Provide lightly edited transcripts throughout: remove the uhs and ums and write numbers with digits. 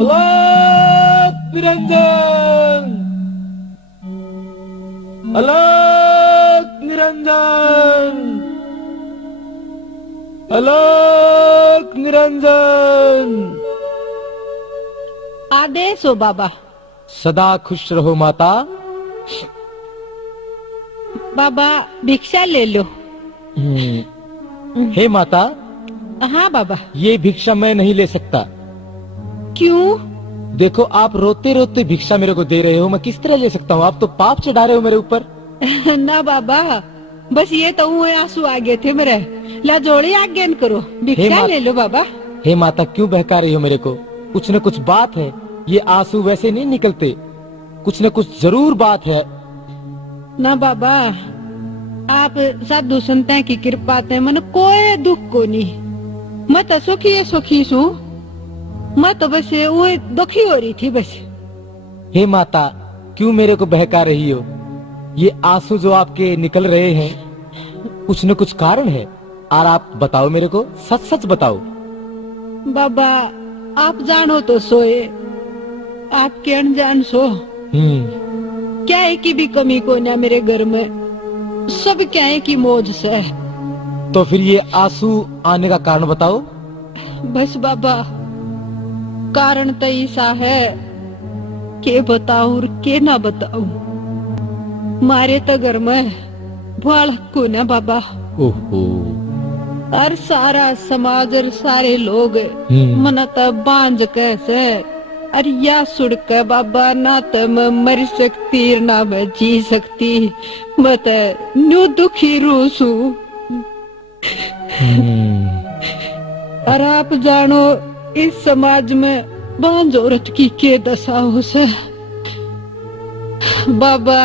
अलग निरंजन, अलग निरंजन, अलग निरंजन। आदेश हो बाबा। सदा खुश रहो माता। बाबा भिक्षा ले लो। हे माता। हाँ बाबा। ये भिक्षा मैं नहीं ले सकता। क्यों? देखो आप रोते रोते भिक्षा मेरे को दे रहे हो, मैं किस तरह ले सकता हूँ? आप तो पाप चढ़ा रहे हो मेरे ऊपर। ना बाबा, बस ये तो हुए आंसू आ गए थे मेरे। ला जोड़ी आज्ञान करो, भिक्षा ले लो बाबा। हे माता क्यों बहका रही हो मेरे को? कुछ न कुछ बात है, ये आंसू वैसे नहीं निकलते, कुछ न कुछ जरूर बात है। ना बाबा, आप साधु संतां की कृपा ते मन कोई दुख को नहीं। मैं तो सुखी सू, मैं तो बस वो दुखी हो रही थी बस। हे माता क्यों मेरे को बहका रही हो? ये आंसू जो आपके निकल रहे हैं, कुछ न कुछ कारण है, और आप बताओ मेरे को, सच सच बताओ। बाबा आप जानो तो सोए, आपके अनजान सो। क्या है की भी कमी को ना मेरे घर में, सब क्या है की मौज से। तो फिर ये आंसू आने का कारण बताओ। बस बाबा कारण तो ऐसा है के बताऊं और के ना बताऊं। मारे तो घर में बालक को ना बाबा। ओहो। और सारा समाज और सारे लोग मना तो बांझ कैसे, अरे या सुड़ के बाबा ना तो मैं मर सकती ना मैं जी सकती, मैं तो न्यू दुखी रूसू। और आप जानो इस समाज में बांझ औरत की के दशा हो से। बाबा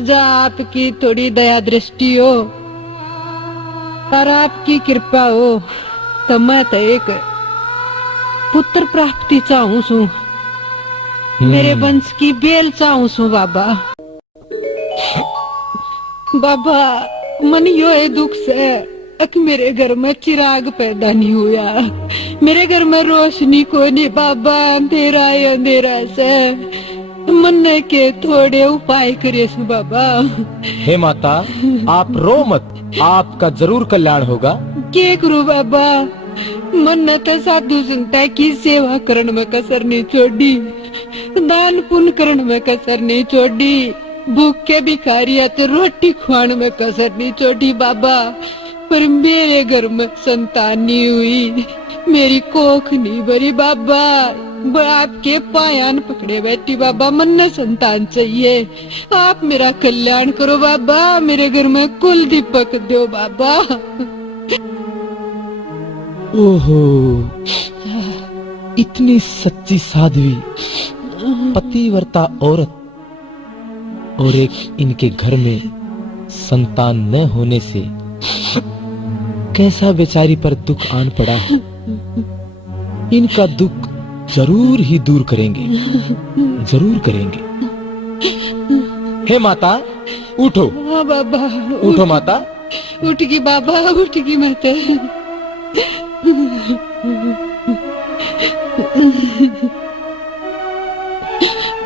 जा आपकी थोड़ी दया दृष्टि हो और आपकी कृपा हो तो मैं तो एक पुत्र प्राप्ति चाहूं सू, मेरे वंश की बेल चाहूं सू बाबा। बाबा मन यो है दुख से अक मेरे घर में चिराग पैदा नहीं हुआ, मेरे घर में रोशनी को नहीं बाबा, अंधेरा है अंधेरा से। मन के थोड़े उपाय करे सु बाबा। हे माता आप रो मत, आपका जरूर कल्याण होगा। के करूं बाबा, मन तो साधु संतां की सेवा करने में कसर नहीं छोड़ी, दान पुण्य करने में कसर नहीं छोड़ी, भूखे भिखारी तो रोटी खुआने में कसर नहीं छोड़ी बाबा। पर मेरे घर में संतान नहीं हुई, मेरी कोख नहीं भरी बाबा। आपके पायान पकड़े बैठी बाबा, मन ने संतान चाहिए, आप मेरा कल्याण करो बाबा, मेरे घर में कुल दीपक दो बाबा। ओहो, इतनी सच्ची साध्वी पतिव्रता औरत और एक इनके घर में संतान न होने से कैसा बेचारी पर दुख आन पड़ा है। इनका दुख जरूर ही दूर करेंगे, जरूर करेंगे। हे माता उठो। हाँ बाबा उठो माता। उठ गई बाबा, उठ गई मैं तो।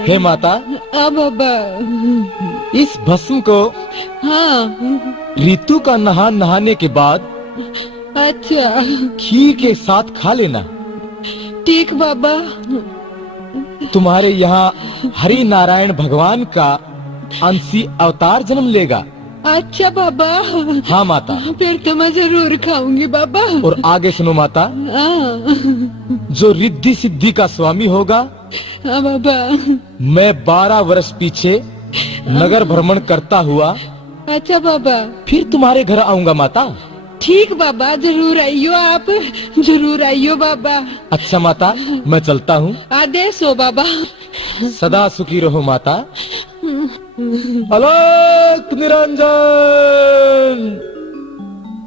हे माता। हाँ बाबा। इस भस्म को हाँ ऋतु का नहाने के बाद अच्छा खीर के साथ खा लेना। ठीक बाबा। तुम्हारे यहाँ हरि नारायण भगवान का अंशी अवतार जन्म लेगा। अच्छा बाबा। हाँ माता। फिर तो मैं जरूर खाऊंगी बाबा। और आगे सुनो माता, हाँ जो रिद्धि सिद्धि का स्वामी होगा, हाँ बाबा। मैं 12 वर्ष पीछे नगर भ्रमण करता हुआ अच्छा बाबा। फिर तुम्हारे घर आऊंगा माता। ठीक बाबा, जरूर आइयो आप, जरूर आइयो बाबा। अच्छा माता मैं चलता हूँ। आदेश हो बाबा। सदा सुखी रहो माता। अलग निरंजन,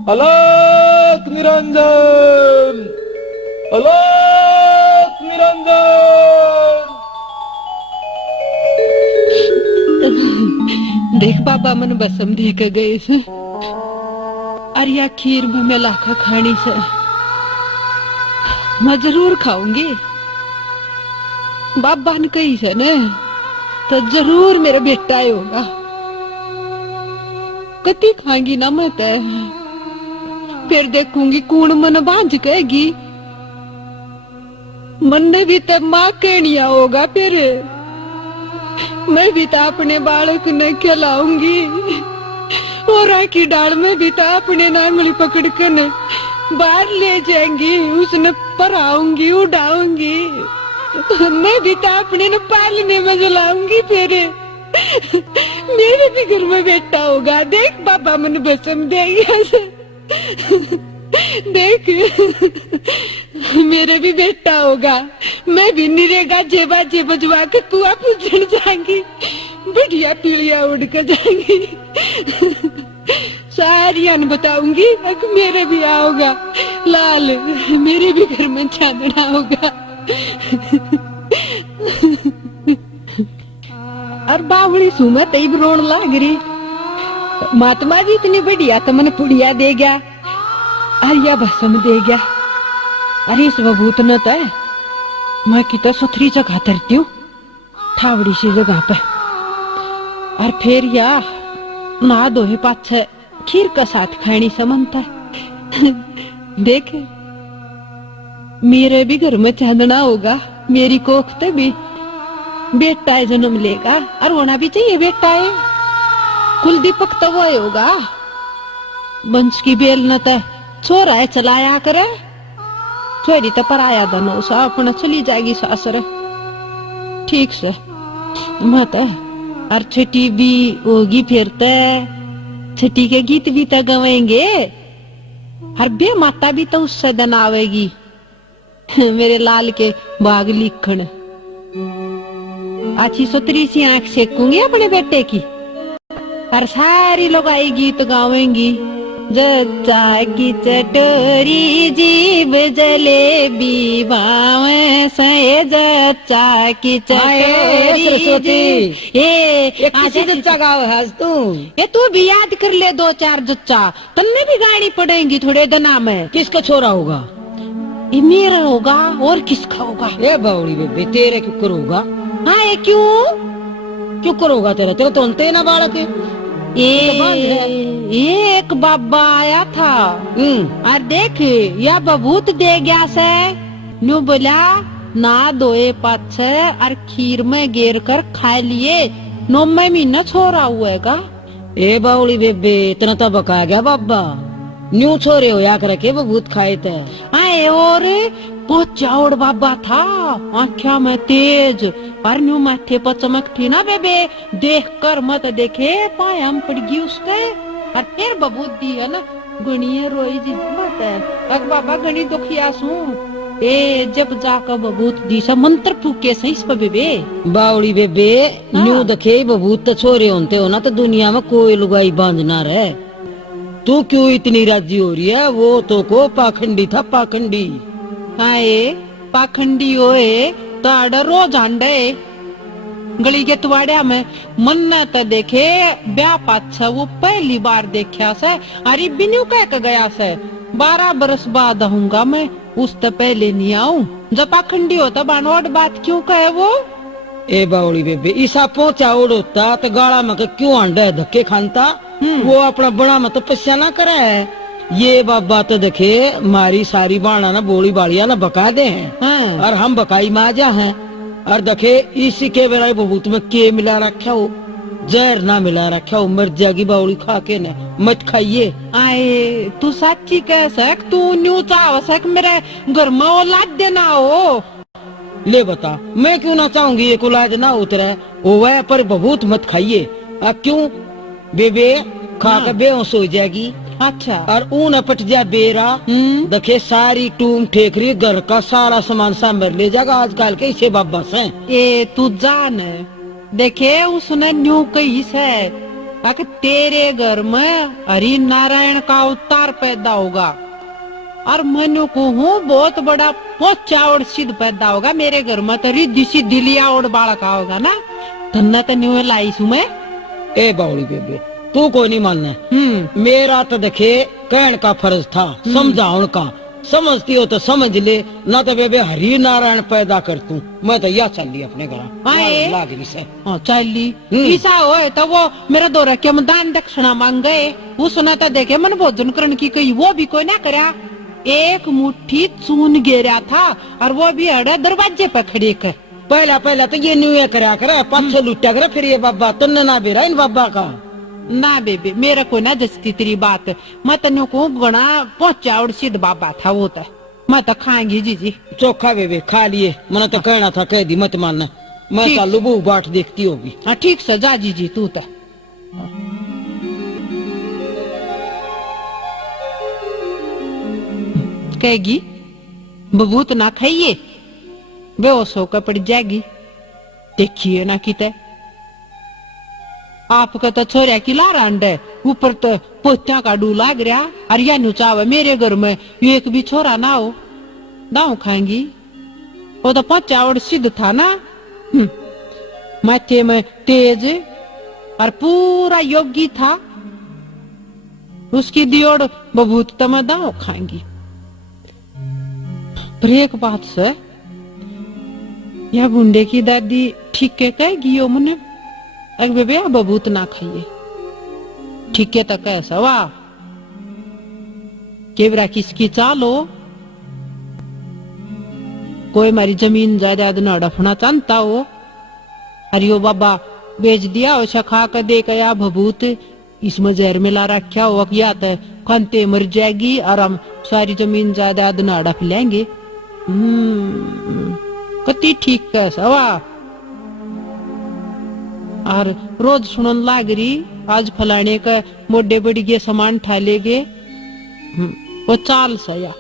अलग निरंजन, अलग निरंजन। देख बाबा मन बसम दे के गए से, अरिया खीर में मैं लाखा खानी से मैं जरूर खाऊंगी। बाबा ने कही से ने तो जरूर मेरा बेटा ही होगा। कती खाएंगी ना मैं तय, फिर देखूंगी कौन मन बांझ कहेगी। मन ने भी तब माँ कहनिया होगा, फिर मैं भी तो अपने बालक ने खिलाऊंगी और की डाल में भी तो अपने नांगली पकड़ कर ने बाहर ले जाएंगी, उसने पराऊंगी उड़ाऊंगी। मैं भी तो अपने ने पालने में जलाऊंगी। फिर मेरे भी घर में बेटा होगा। देख बाबा मन बसम देगा, देख मेरे भी बेटा होगा। मैं भी निरेगा जेबा जे बजवा के कुआ पूछने जाएंगी, बढ़िया पीलिया उड़ कर जाएंगी। सारी अन बताऊंगी कि मेरे भी आओगा लाल, मेरे भी घर में चांदना होगा। और बावड़ी सुमे तई रोन लाग रही, महात्मा जी इतनी बढ़िया तो मन पुड़िया दे गया, अरिया भसम दे गया। अरे इस बबूत न तो मैं की तो सुथरी जगह तरती हूँ, ठावड़ी सी जगह पे। और फिर या ना दो पाछे खीर का साथ खानी समनता। देख मेरे भी घर में चांदना होगा, मेरी कोख ते भी बेटा है जन्म लेगा, और होना भी चाहिए बेटा है। कुल दीपक तो वो होगा, वंश की बेल न तो छोरा है चलाया करे, छोरी तो पराया दोनों सा अपना चली जाएगी सासरे। ठीक से मत और छठी भी होगी, फिर छठी के गीत भी तो गवाएंगे, हर बे माता भी तो उससे दिन आवेगी। मेरे लाल के बाग लिखण अच्छी सुतरी सी आंख सेकूंगी अपने बेटे की, और सारी लोग आई गीत गावेंगी। जच्चा की चटोरी जीभ जलेबी भावे से, जच्चा की चटोरी। ये किसी जच्चा गाव है तू? ये तू भी याद कर ले दो चार जच्चा, तन्ने भी गाड़ी पड़ेंगी थोड़े दिना में। किसका छोरा होगा? ये मेरा होगा, और किसका होगा? ये बावड़ी बेबे तेरे क्यों करोगा? हाँ ये क्यों करोगा? तेरा तेरा तो अंते ना बालक है। एक बाबा आया था और देख या बबूत दे गया से, न्यू बोला ना दोए पाछे और खीर में गेर कर खा लिए, 9 महीना छोरा हुएगा। ए बावड़ी बेबे इतना तो बका गया बाबा, न्यू छोरे हो या करके बबूत खाए थे। आए और पहुंचाउड़ बाबा था, आँखों में तेज और न्यू माथे पर चमक थी ना बेबे, देख कर मत देखे पायम पड़ गई उसके। और फिर बबूत दी है ना, गणिये रोई जी मत है, अग बाबा गणी दुखिया सू ए जब जाकर बबूत दी सा मंत्र फूके सही इस पर बेबे। बावड़ी बेबे न्यू देखे बबूत तो छोरे होते हो ना, तो दुनिया में कोई लुगाई बांझ ना रहे। तू क्यों इतनी राजी हो रही है? वो तो को पाखंडी था, पाखंडी। हाय पाखंडी होए ताड़ रोज आंडे गली के तुवाड़िया में मन न तो देखे ब्याह पाछा वो पहली बार देखा से। अरे बिन्यू कह गया से 12 बरस बाद आऊंगा मैं, उस तो पहले नहीं आऊं। जब पाखंडी होता बानोट बात क्यों कहे वो? ए बावड़ी बेबे ईसा पहुंचा उड़ता तो गाड़ा में क्यों अंडे धक्के खानता? वो अपना बड़ा मत तपस्या ना करे है। ये बाबा तो देखे मारी सारी बाणा ना बोली बाड़िया ना बका दे हैं, और हम बकाई माजा हैं। और देखे इसी के बेरा बबूत में के मिला रखा हो, जहर ना मिला रखा हो, मर जाएगी बावड़ी खा के ने, मत खाइए। आए तू सच्ची कह सक, तू न्यू चाह सक मेरे घर में औलाद देना हो? ले बता मैं क्यों ना चाहूंगी ये औलाद ना उतरे वो वह, पर बबूत मत खाइए। क्यों बेबे? खा के बेहोश हो जाएगी। अच्छा और ऊन पट जाए बेरा, देखे सारी टूम ठेकरी घर का सारा सामान सांभर ले जाएगा। आजकल के इसे बाबा से ए तू जान देखे उसने न्यू कही से कि तेरे घर में हरि नारायण का अवतार पैदा होगा, और मनु को हूँ बहुत बड़ा पोचावड़ सिद्ध पैदा होगा। मेरे घर में तो रिद्धि सिद्धि लिया और बालक होगा ना, धन्ना तो न्यू लाई सु मैं। ए बावड़ी बेबे तू कोई नहीं मानना। मेरा तो देखे कहन का फर्ज था, समझाउन का। समझती हो तो समझ ले, ना तो बेबे हरि नारायण पैदा कर तू। मैं तो यह चल ली अपने घर आए? लागरी से। हाँ चली ईसा होए तो वो मेरा दो रखे दान दक्षिणा मांग गए, वो सुना था देखे मन भोजन करण की कही, वो भी कोई ना करा। एक मुट्ठी चून गेरा था और वो भी अड़े दरवाजे पर खड़े कर। पहला तो ये न्यू करा करे, पाछो लुटा करे, फिर ये बाबा तुमने ना बेरा इन बाबा का। ना बेबे मेरा कोई ना जसती तेरी बात, मैं तेन को गणा पहुंचा और सिद्ध बाबा था वो तो मैं तो खाएंगी जीजी। चोखा बेबे खा लिए, मैंने तो कहना था, कह दी मत मानना। मैं ठीक। चालू बहू बाट देखती होगी। हाँ ठीक से जा जीजी तू तो। कहेगी बबूत ना खाइए, बेहोश होकर पड़ जाएगी। देखिए ना किते आपका तो छोरिया की लारा अंडे, ऊपर तो पोत्या का डू लाग रहा, और या नुचावे मेरे घर में एक भी छोरा ना हो, दाऊ खाएंगी। वो तो पच्चा और सिद्ध था ना, माथे में तेज और पूरा योगी था, उसकी दियोड़ बबूत तो मैं दाऊ खाएंगी। पर एक बात से यह बुंडे की दादी ठीक है कहेगी यो मुने, अरे बेबे बबूत ना खाइए, ठीक है तो कैसा वाह केवरा किसकी चालो, कोई मारी जमीन जायदाद न डफना चाहता हो, अरे यो बाबा बेच दिया वैसा खा कर दे गया बबूत, इसमें जहर मिला रखा हो या तो खनते मर जाएगी और हम सारी जमीन जायदाद न डफ लेंगे। कति ठीक कैसा वाह। और रोज सुनन लाग रही आज फलाने का मोडे बड़ी के सामान ठा ले गे, वो चाल सया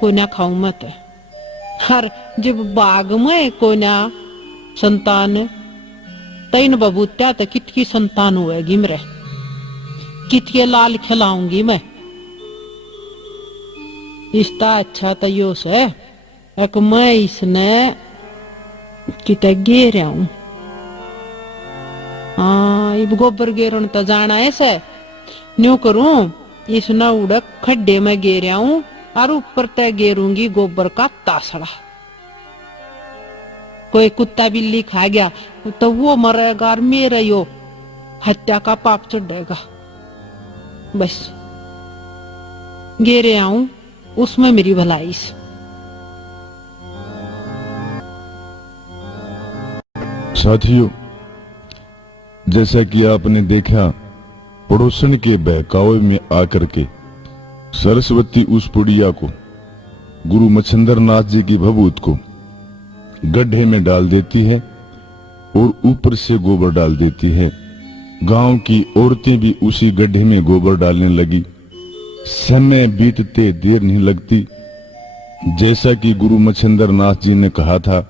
कोई ना खाऊं मत। और जब बाग में कोई ना संतान तैन बबूत्या तो कितकी संतान हुएगी मेरे, कितके लाल खिलाऊंगी मैं। इसका अच्छा तो यो से एक मैं इसने किते गे रहा हूं। हाँ इब गोबर गेरण तो जाना ऐसे न्यू करूं, इस न उड़क खड्डे में गेरा हूं और ऊपर तय गेरूंगी गोबर का तासड़ा। कोई कुत्ता बिल्ली खा गया तो वो मरेगा और मेरा यो हत्या का पाप चढ़ेगा। बस गेरे आऊं उसमें मेरी भलाई से। साथियों, जैसा कि आपने देखा, पड़ोसन के बहकावे में आकर के सरस्वती उस पुड़िया को, गुरु मच्छिंद्र नाथ जी की भभूत को गड्ढे में डाल देती है और ऊपर से गोबर डाल देती है। गांव की औरतें भी उसी गड्ढे में गोबर डालने लगी। समय बीतते देर नहीं लगती। जैसा कि गुरु मच्छिंद्र नाथ जी ने कहा था,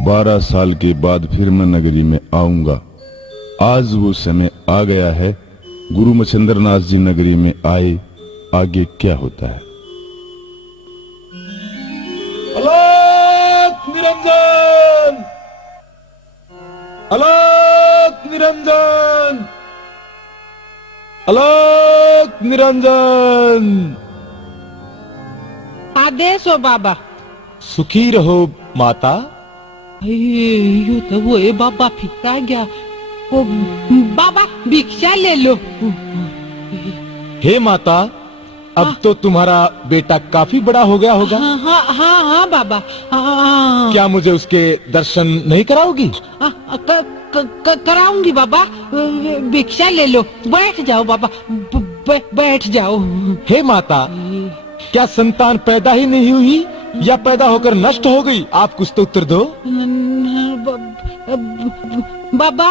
12 साल के बाद फिर मैं नगरी में आऊंगा। आज वो समय आ गया है। गुरु मच्छिंद्र नाथ जी नगरी में आए, आगे क्या होता है? अलग निरंजन, अलग निरंजन, अलग निरंजन। आदेश हो बाबा। सुखी रहो माता। यो तो वो है बाबा फिका गया। ओ बाबा भिक्षा ले लो। हे माता, अब तो तुम्हारा बेटा काफी बड़ा हो गया होगा। हाँ हाँ हाँ हाँ बाबा। हाँ क्या मुझे उसके दर्शन नहीं कराओगी? कराऊंगी बाबा। भिक्षा ले लो, बैठ जाओ बाबा, बैठ जाओ। हे माता, क्या संतान पैदा ही नहीं हुई या पैदा होकर नष्ट हो गई? आप कुछ तो उत्तर दो। बाबा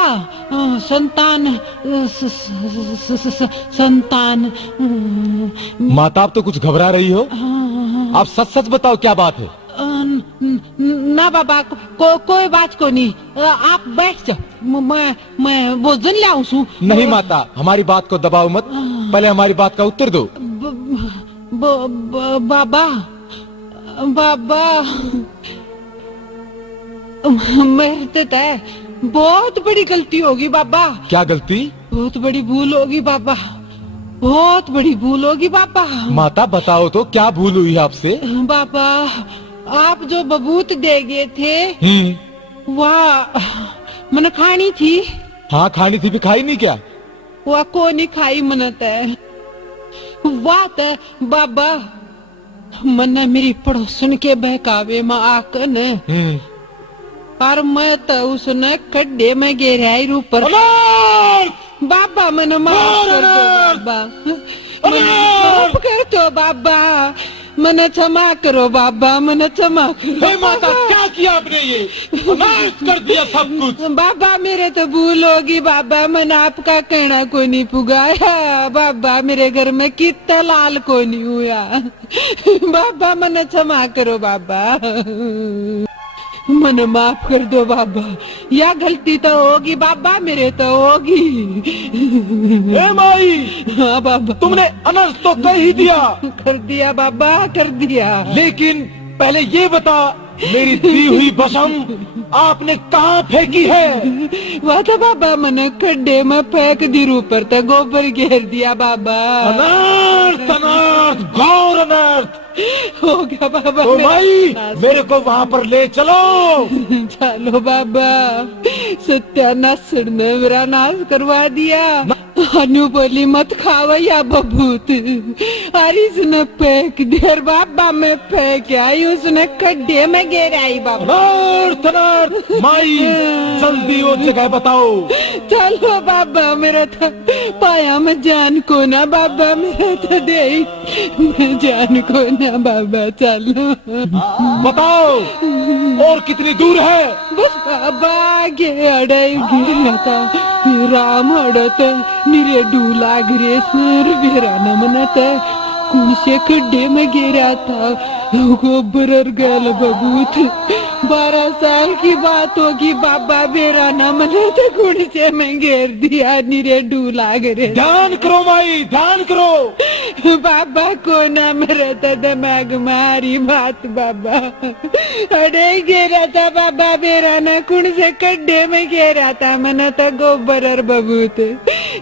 संतान संतान। माता, आप तो कुछ घबरा रही हो। आप सच सच बताओ, क्या बात है? ना बाबा कोई बात को नहीं, आप बैठ जाओ, मैं भोजन लाऊं। नहीं माता, हमारी बात को दबाओ मत, पहले हमारी बात का उत्तर दो। बाबा बाबा मेरे तो बहुत बड़ी गलती होगी बाबा। क्या गलती? बहुत बड़ी भूल होगी बाबा। बहुत बड़ी भूल होगी बाबा। माता बताओ तो क्या भूल हुई आपसे? बाबा आप जो बबूत दे गए थे वाह मन खानी थी। हाँ खानी थी भी खाई नहीं क्या? वह को नहीं खाई मनत है वाह ते बाबा मन मेरी पड़ोसन के बहकावे में आकर ने और मैं तो उसने खड्डे में गिराई ऊपर। बाबा मन माफ कर दो बाबा, मन माफ कर दो बाबा, मन क्षमा करो बाबा, मन क्षमा करो। हे माता क्या किया आपने? ये अनाथ कर दिया सब कुछ। बाबा मेरे तो भूल होगी बाबा, मन आपका कहना कोई नहीं पुगाया बाबा, मेरे घर में कितना लाल कोई नहीं हुआ बाबा, मन क्षमा करो बाबा, मन माफ कर दो बाबा, या गलती तो होगी बाबा मेरे तो होगी। ए माई, हाँ बाबा तुमने अनर्थ तो कर ही दिया। कर दिया बाबा कर दिया, लेकिन पहले ये बता मेरी दी हुई भस्म आपने कहाँ फेंकी है? वह तो बाबा मैंने खड्डे में फेंक दी, ऊपर तो गोबर घेर दिया बाबा। अनर्थ अनर्थ घोर अनर्थ हो गया बाबा। तो माई मेरे को वहाँ पर ले चलो। चलो बाबा, सत्यानाश ने मेरा नाश करवा दिया। अनु बोली मत खावा या बबूत, अरे उसने फेंक दिया बाबा, मैं फेंक आई उसने खड्डे में गिराई बाबा। अनर्थ अनर्थ माई जल्दी वो जगह बताओ। चलो बाबा मेरा तो पाया में जान को ना बाबा, मेरा तो दे जान को ना बाबा, चलो बताओ और कितनी दूर है? बस बाबा आगे अड़ेगी था राम अड़त निरे डूला गिरे सुर गिरा न मनता कौन से खड्डे में गिरा था गोबर गल बबूत। 12 साल की बात होगी बाबा, मेरा न मना तो कौन से मैं घेर दिया निरे डूला गिरे। ध्यान करो माई ध्यान करो। बाबा को ना मेरा था दिमाग मारी बात बाबा, अरे घेरा था बाबा मेरा ना कौन से खड्डे में घेरा था, मना था गोबर और बबूत।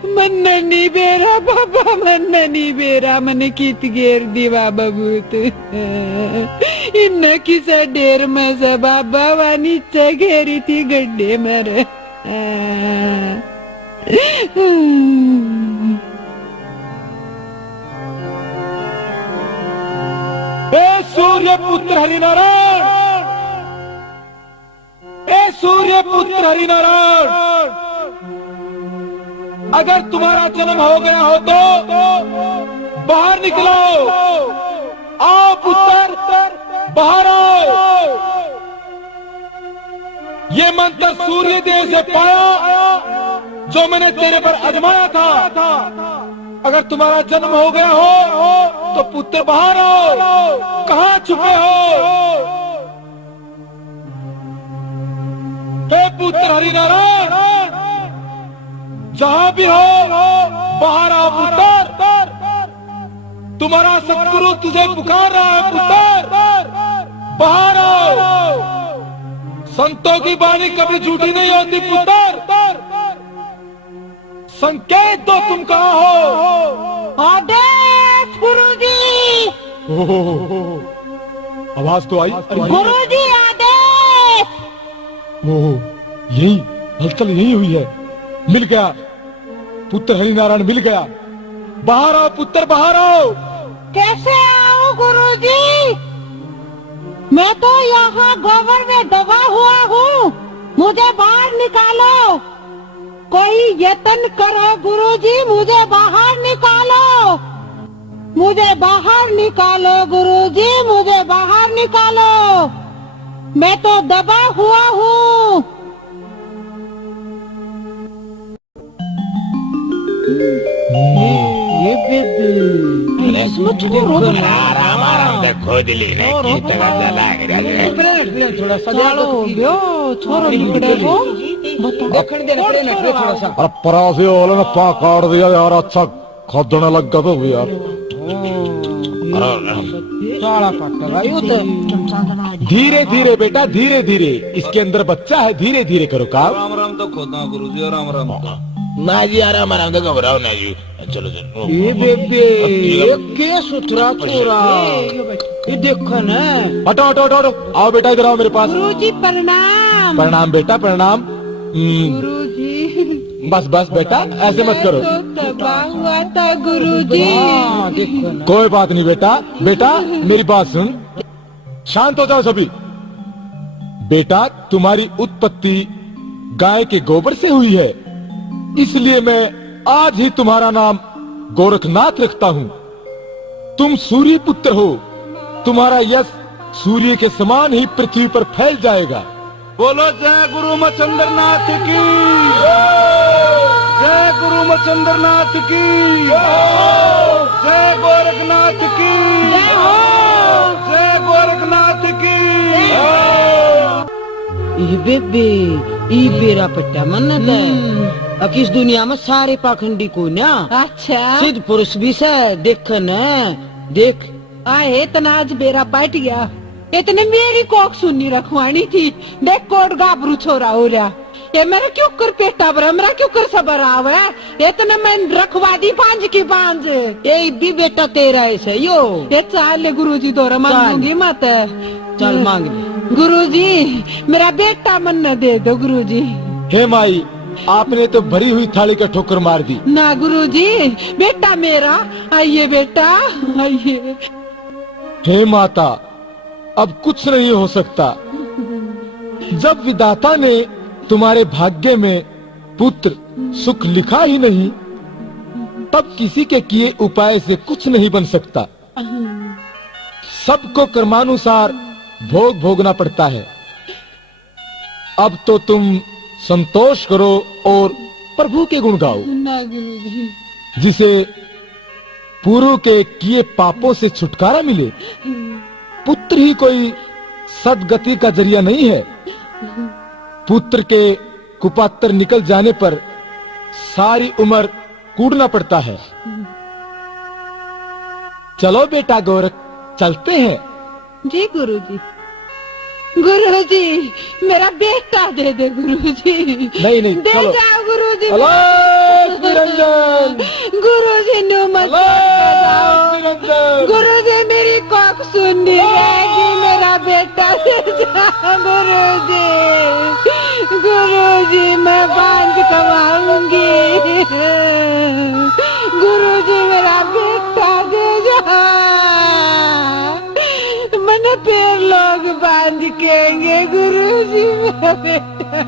मन नहीं बेरा बाबा, मन नहीं बेरा, मन कित घेर दीवा बबूत। इन किसा ढेर में से बाबा वा नीचे घेरी थी गड्ढे मेरे। ए सूर्य पुत्र हरिनारायण, ए सूर्य पुत्र हरिनारायण, अगर तुम्हारा जन्म हो गया हो तो बाहर निकलो। आओ पुत्र बाहर आओ। ये मंत्र सूर्य देव से पाया जो मैंने तेरे पर आजमाया था। अगर तुम्हारा जन्म हो गया हो तो पुत्र बाहर आओ। कहाँ छुपे हो? हे पुत्र हरिनारायण, जहाँ भी हो बाहर आओ पुत्र। तुम्हारा सतगुरु तुझे पुकार रहा है पुत्र, बाहर आओ। संतों की वाणी कभी झूठी नहीं होती पुत्र, संकेत दो तुम कहाँ हो। आदेश गुरुजी। आवाज तो आई। गुरुजी आदेश। यही हलचल यही हुई है। मिल गया पुत्र हरिनारायण, मिल गया। बाहर आओ पुत्र बाहर आओ। कैसे आओ गुरुजी? मैं तो यहाँ गोबर में दबा हुआ हूँ, मुझे बाहर निकालो। कोई यत्न करो गुरुजी, मुझे बाहर निकालो, मुझे बाहर निकालो गुरुजी, मुझे बाहर निकालो, मैं तो दबा हुआ हूँ। थोड़ा सा छोरो निकले वो थोड़ा सा। अरे परासी वाले ने पा काट दिया यार, अच्छा खोदने लग गया तो यार। साला पक्का यू तो धीरे धीरे बेटा धीरे धीरे, इसके अंदर बच्चा है, धीरे धीरे करो काम। राम राम तो खोदा गुरुजी, राम राम तो ना जी आराम आराम तो घबराओ ना जी, चलो चलो ये बेबे ये के सुथरा छोरा ये देखो ना। हटो हटो हटो हटो, आओ बेटा इधर आओ मेरे पास। गुरुजी प्रणाम। प्रणाम बेटा प्रणाम। गुरुजी बस बस बेटा ऐसे मत करो। तो तबाह हुआ था गुरुजी। हाँ देखो ना। कोई बात नहीं बेटा, बेटा मेरी बात सुन, शांत हो जाओ सभी। बेटा तुम्हारी उत्पत्ति गाय के गोबर से हुई है, इसलिए मैं आज ही तुम्हारा नाम गोरखनाथ रखता हूँ। तुम सूर्य पुत्र हो, तुम्हारा यश सूर्य के समान ही पृथ्वी पर फैल जाएगा। बोलो जय गुरु मचंद्रनाथ की, जय गुरु मचंद्रनाथ की, जय गोरखनाथ की, जय गोरखनाथ की। ये बेबे ये बेरा पट्टा मन्नत है। अब इस दुनिया में सारे पाखंडी को ना अच्छा सिद्ध पुरुष भी से देख न देख। आए इतना आज बेरा पट गया, इतने मेरी कोक सुननी रखवानी थी। देख कोट गाबरू छोरा हो रहा, ये मेरा क्यों कर पेटा भरा, मेरा क्यों कर सबर आवे, इतना मैं रखवा दी पांच की पांच। ये भी बेटा तेरा ऐसे यो। ये चाल गुरुजी दोरा मांगूंगी मत। चल मांग ले। गुरुजी मेरा बेटा मन्ना दे दो गुरुजी। हे माई, आपने तो भरी हुई थाली का ठोकर मार दी। ना गुरुजी बेटा मेरा, आइए बेटा आइए। हे माता, अब कुछ नहीं हो सकता। जब विधाता ने तुम्हारे भाग्य में पुत्र सुख लिखा ही नहीं, तब किसी के किए उपाय से कुछ नहीं बन सकता। सबको कर्मानुसार भोग भोगना पड़ता है। अब तो तुम संतोष करो और प्रभु के गुण गाओ, ना गुरुजी। जिसे पूर्व के किए पापों से छुटकारा मिले। पुत्र ही कोई सदगति का जरिया नहीं है। पुत्र के कुपात्र निकल जाने पर सारी उम्र कूदना पड़ता है। चलो बेटा गोरख, चलते हैं। जी गुरुजी। गुरुजी मेरा बेटा दे दे गुरुजी। नहीं नहीं दे चलो। जाओ गुरुजी। अलग निरंजन, गुरुजी नो मत अलग निरंजन। गुरुजी मेरी कोक सुननी रहेगी, मेरा बेटा दे जाओ गुरुजी। गुरुजी मैं बांध कमाऊंगी। गुरुजी मेरा बेटा दे जाओ, मैंने पैर लोग बांध केंगे गुरुजी मेरा बेटा।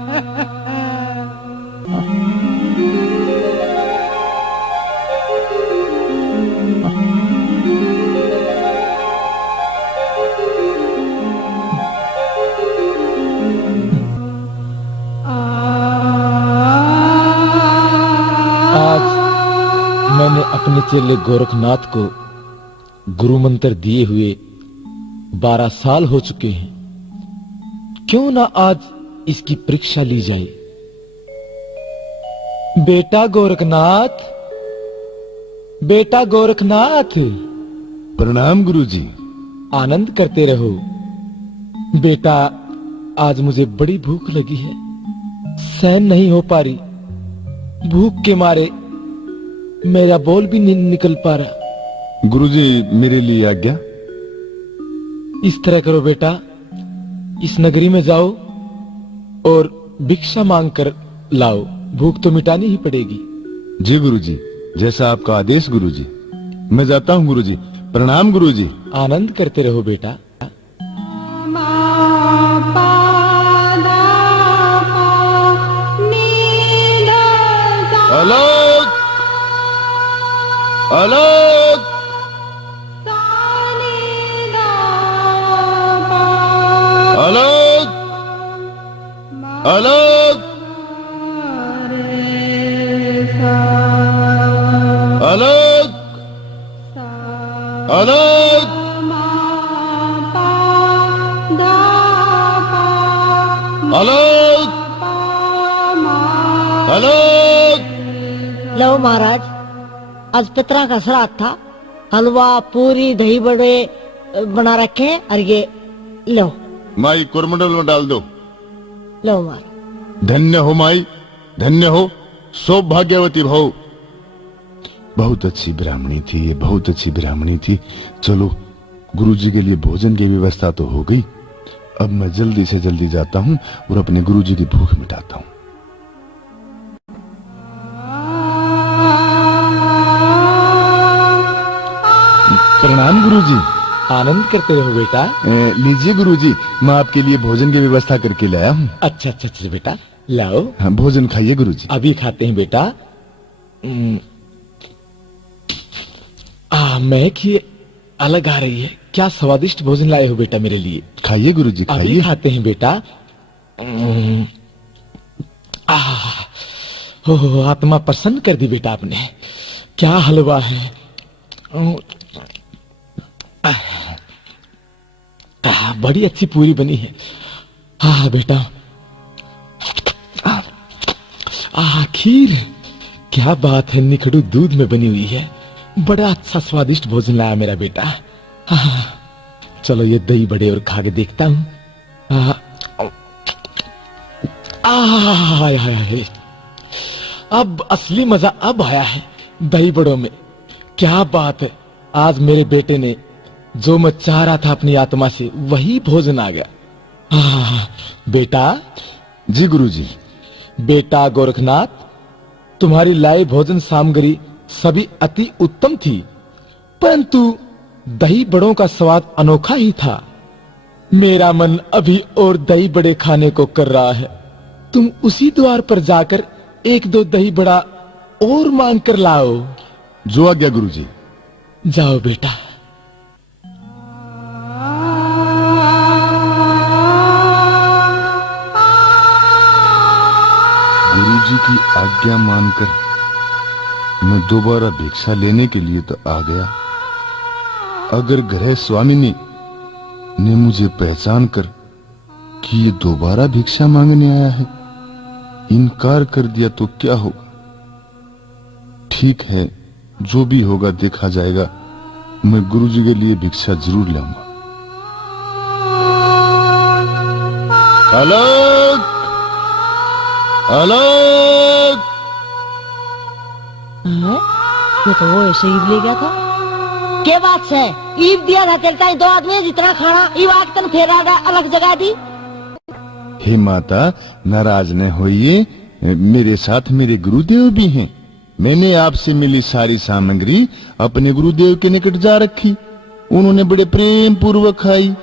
आज मैंने अपने चेले गोरखनाथ को गुरु मंत्र दिए हुए 12 साल हो चुके हैं। क्यों ना आज इसकी परीक्षा ली जाए। बेटा गोरखनाथ, बेटा गोरखनाथ, प्रणाम गुरुजी। आनंद करते रहो। बेटा आज मुझे बड़ी भूख लगी है, सहन नहीं हो पा रही। भूख के मारे मेरा बोल भी नहीं निकल पा रहा। गुरुजी मेरे लिए आज्ञा। इस तरह करो बेटा, इस नगरी में जाओ और भिक्षा मांग कर लाओ। भूख तो मिटानी ही पड़ेगी। जी गुरुजी, जैसा आपका आदेश गुरुजी। मैं जाता हूँ गुरुजी। प्रणाम गुरुजी। आनंद करते रहो बेटा। अलग अलग अलग अलग अलग अलग अलग अलग। लो महाराज, आज पितरा का श्राद्ध था। हलवा पूरी दही बड़े बना रखे हैं, और ये लो माई कोरमंडल में डाल दो। लो महाराज। धन्य हो माई, धन्य हो, सौभाग्यवती भव। बहुत अच्छी ब्राह्मणी थी, ये बहुत अच्छी ब्राह्मणी थी। चलो, गुरुजी के लिए भोजन की व्यवस्था तो हो गई। अब मैं जल्दी से जल्दी जाता हूँ और अपने गुरुजी की भूख मिटाता हूँ। प्रणाम गुरुजी। आनंद करते रहो बेटा। लीजिए गुरुजी, मैं आपके लिए भोजन की व्यवस्था करके लाया हूँ। अच्छा अच्छा अच्छा बेटा, लाओ। हाँ, भोजन खाइए गुरुजी। अभी खाते हैं बेटा। महक ही अलग आ रही है। क्या स्वादिष्ट भोजन लाए हो बेटा मेरे लिए। खाइए गुरुजी, अभी खाइए। खाते हैं बेटा। हो आत्मा प्रसन्न कर दी बेटा आपने। क्या हलवा है। बड़ी अच्छी पूरी बनी है। हाँ बेटा। खीर, क्या बात है, निखड़ू दूध में बनी हुई है। बड़ा अच्छा स्वादिष्ट भोजन लाया मेरा बेटा। चलो ये दही बड़े और खा के देखता हूँ। अब असली मजा अब आया है दही बड़ों में। क्या बात है, आज मेरे बेटे ने जो मैं चाह रहा था अपनी आत्मा से, वही भोजन आ गया। बेटा। जी गुरुजी। बेटा गोरखनाथ, तुम्हारी लाई भोजन सामग्री सभी अति उत्तम थी, परंतु दही बड़ों का स्वाद अनोखा ही था। मेरा मन अभी और दही बड़े खाने को कर रहा है। तुम उसी द्वार पर जाकर एक दो दही बड़ा और मांग कर लाओ। जो आज्ञा गुरुजी। जाओ बेटा। गुरुजी की आज्ञा मानकर मैं दोबारा भिक्षा लेने के लिए तो आ गया। अगर गृह स्वामिनी ने मुझे पहचान कर कि ये दोबारा भिक्षा मांगने आया है, इनकार कर दिया तो क्या होगा। ठीक है, जो भी होगा देखा जाएगा। मैं गुरुजी के लिए भिक्षा जरूर लाऊंगा। अलग अलग। ये तो वो ऐसे ईद ले गया था। क्या बात है, ईद दिया था तेरे दो आदमी जितना खाना ईद आग तन फेरा गया, अलग जगह दी। हे माता, नाराज न होइए, मेरे साथ मेरे गुरुदेव भी हैं। मैंने आपसे मिली सारी सामग्री अपने गुरुदेव के निकट जा रखी। उन्होंने बड़े प्रेम पूर्वक खाई।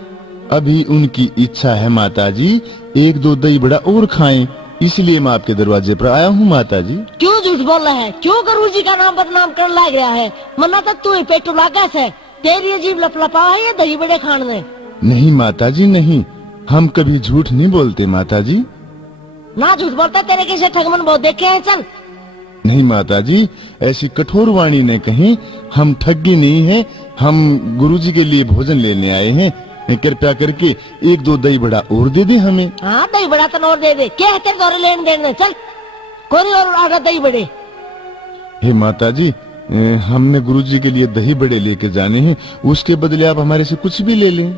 अभी उनकी इच्छा है माता जी, एक दो दही बड़ा और खाएं, इसलिए मैं आपके दरवाजे पर आया हूँ माता जी। क्यों झूठ बोल रहा है, क्यों गुरुजी का नाम बदनाम करने लग गया है। मना तो तू ही पेटू लागा से, तेरी अजीब लपलपा है ये दही बड़े खाने में। नहीं माता जी, नहीं, हम कभी झूठ नहीं बोलते माता जी। ना झूठ बोलता, तेरे कैसे ठगमन बहुत देखे हैं। चल। नहीं माता जी, ऐसी कठोर वाणी ने कहीं, हम ठगी नहीं है। हम गुरुजी के लिए भोजन लेने आए हैं। कृपया करके एक दो दही बड़ा और दे दे हमें। हाँ, दही बड़ा तो और दे दे। क्या है तेरे दौरे लेने देने। चल, कोई और आधा दही बड़े। हे माता जी, हमने गुरुजी के लिए दही बड़े लेके जाने हैं, उसके बदले आप हमारे से कुछ भी ले लें।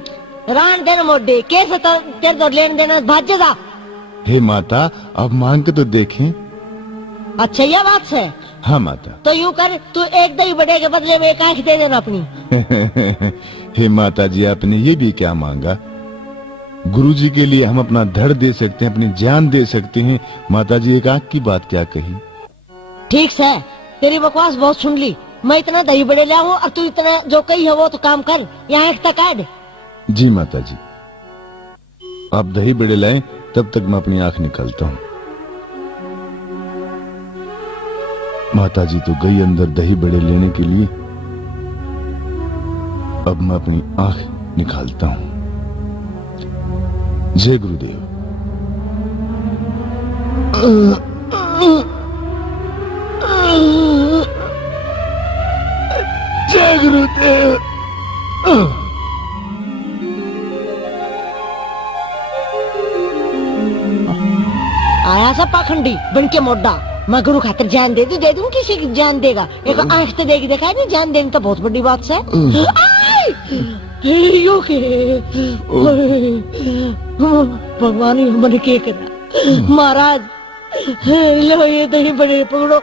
रान देना मोटे, कैसे तेरे दौरे लेने देना भाज जा। हे माता, अब मांग के तो देखें। अच्छा, यह बात है। हाँ माता। तो यूँ कर, तू एक दही बड़े के बदले में एक आंख दे देना अपनी। हे माता जी, आपने ये भी क्या मांगा। गुरुजी के लिए हम अपना धड़ दे सकते हैं, अपनी जान दे सकते हैं। माता जी, एक आंख की बात क्या कही। ठीक है, तेरी बकवास बहुत सुन ली। मैं इतना दही बड़े लाऊं और तू इतना जो कही है वो तो काम कर। यहाँ आंख तक काट। जी माता जी, आप दही बड़े लाएं, तब तक मैं अपनी आंख निकालता हूँ। माता जी तो गई अंदर दही बड़े लेने के लिए। अब मैं अपनी आंख निकालता हूँ। जय गुरुदेव। जय गुरुदेव। आया सा पाखंडी बन के मोटा। मैं गुरु खातिर जान दे दूं किसी की जान देगा। एक आंख तो देगी, देखा नहीं, जान देना तो बहुत बड़ी बात है। भगवान ही मन के करा। महाराज लो ये दही बड़े पकड़ो,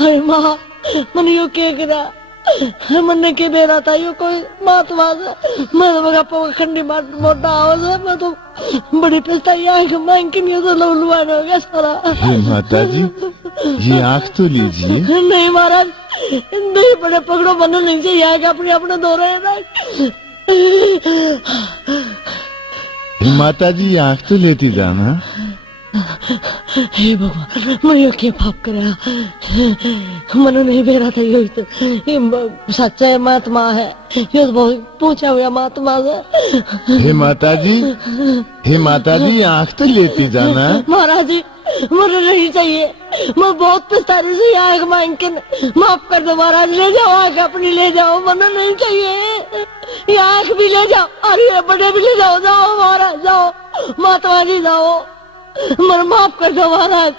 अरे माँ मन यो क्या करा मन ने के दे रहा था यो कोई बात बात मैं तो मगा खंडी बात मोटा आवाज है मैं तो बड़ी पछताई है कि मैं इनकी नहीं तो लवलुआन हो गया सारा। हे माता जी ये आंख तो लीजिए। नहीं महाराज नहीं बड़े पकड़ो बनो नहीं चाहिए आएगा अपने अपने दो रहे ना। हे माता जी ये आंख तो लेती जाना। हे भगवान मैं यो क्या पाप करा मनो नहीं बेरा था यो तो सच्चा है महात्मा है ये तो बहुत पूछा हुआ महात्मा से। हे माता जी आंख तो लेती जाना। महाराज जी मुझे नहीं चाहिए मैं बहुत पछतारी से आग मांग के माफ कर दो महाराज ले जाओ आग अपनी ले जाओ मनो नहीं चाहिए ये आंख भी ले जाओ अरे ये बड़े भी ले जाओ जाओ महाराज जाओ महात्मा जी जाओ मन माफ कर दो महाराज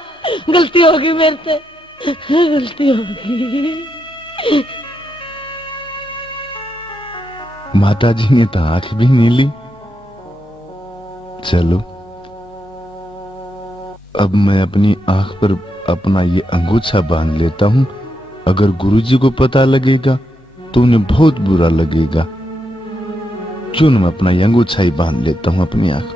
गलती होगी मेरे से गलती होगी। माता जी ने तो आंख भी नहीं ली। चलो अब मैं अपनी आंख पर अपना ये अंगूछा बांध लेता हूँ। अगर गुरुजी को पता लगेगा तो उन्हें बहुत बुरा लगेगा। क्यों मैं अपना ये अंगूछा ही बांध लेता हूँ अपनी आंख।